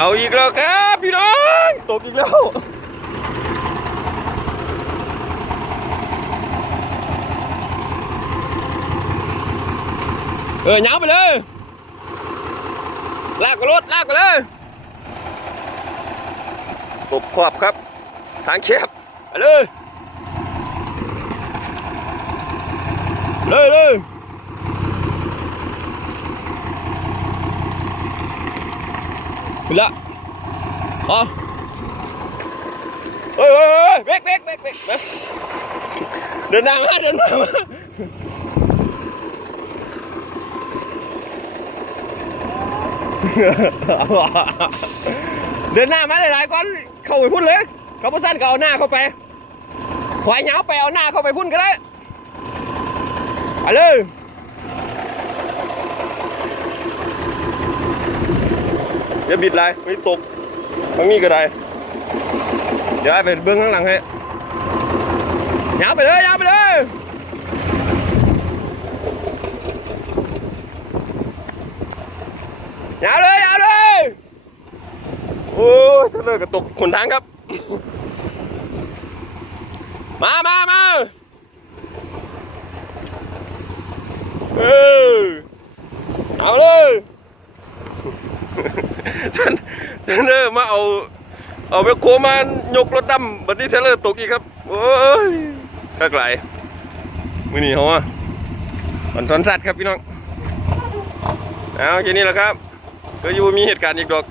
เอาอีกแล้วครับพี่น้อง ตกอีกแล้ว เออเหงาไปเลย ลากไปรถลากไปเลยตบขอบครับ ทางแคบไปเลยเลยเลย ไปละอ๋อเฮ้ยเฮ้ยเฮ้ยเบรกเบรกเบรกเบรกเดินหน้ามาเดินหน้ามาเดินหน้ามาหลายๆก่อนเข้าไปพุ่นเลย เขาพูดสั้นก็เอาหน้าเข้าไปขวายเหงาไปเอาหน้าเข้าไปพุ่นก็ได้ไปเลย อย่าบิดเลยไม่ตกทางนี้ก็ได้เดี๋ยวให้ไปเบื้องข้างหลังให้เหงาไปเลยเหงาไปเลยเหงาเลยเหงาเลยโอ้ยถ้าเลิกกระตกขนทางครับ มามามาเออเอาเลย ท่านท่านเลอร์มาเอา เอาไปโคมายกรถดำบัดนี้เทเลอร์ตกอีกครับ โอ้ยข้าไกลมือนี่เขาอะมันสอนสัตว์ครับพี่น้อง เอาแค่นี้แหละครับ ก็อยู่มีเหตุการณ์อีกดอก